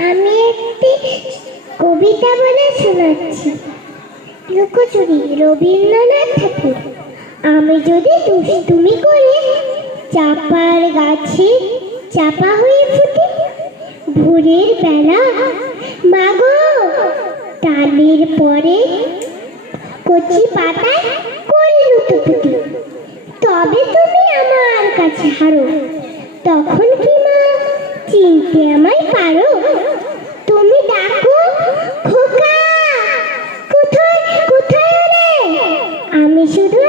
আমি একটি কবিতা বলে শোনাচ্ছি। লুকোচুরি রবীন্দ্রনাথ ঠাকুর। আমি যদি দুষ্টুমি করে, চাপার গাছে চাপা হয়ে ফুটি, ভোরের বেলা মাগো তালের পরে কচি পাতায় করে লুটোপুটি। তবে তুমি আমার কাছে হারো। তখন কি মা চিনতে আমায় আমি শুধু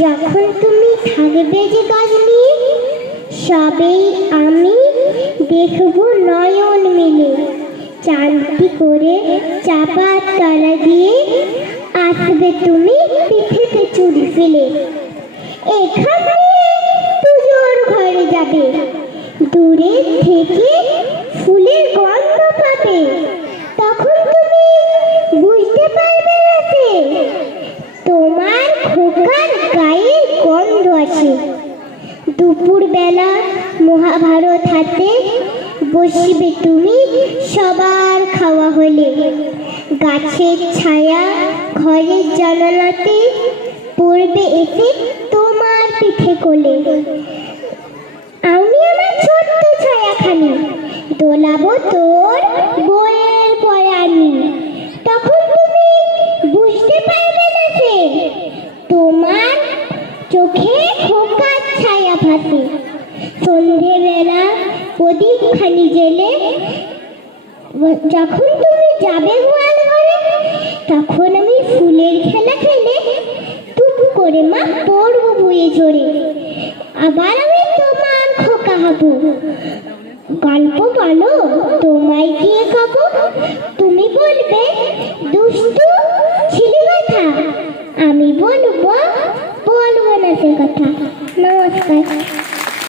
যখন তুমি থাকবে যে কাজ সবেই আমি দেখব নয়ন মিলে। চালতি করে চাপার তলা দিয়ে আসবে তুমি পিঠেতে চুরি ফেলে। এখানে দুপুর বেলা মহাভারত হাতে বসবে তুমি, সবার খাওয়া হলে। গাছের ছায়া ঘরের জানালাতে পড়বে এসে তোমার পিঠে কোলে। আমি আমার ছোট্ট ছায়াখানি, দোলাবো তোর বইয়ের পয়ানি তখন তুমি বুঝতে পারবে না যে তোমার চোখে সন্ধেবেলা প্রদীপ খালি জেলে যখন তুমি যাবে গোয়াল ঘরে, তখন আমি ফুলের খেলা খেলে টুপ করে মা পড়ব বইয়ে ঝরে আবার আমি তোমার খোকা হব। গল্প বলো, তোমায় গিয়ে খাব তুমি বলবে, দুষ্টু ছিলি কথা আমি বলব বলব না সে কথা নমস্কার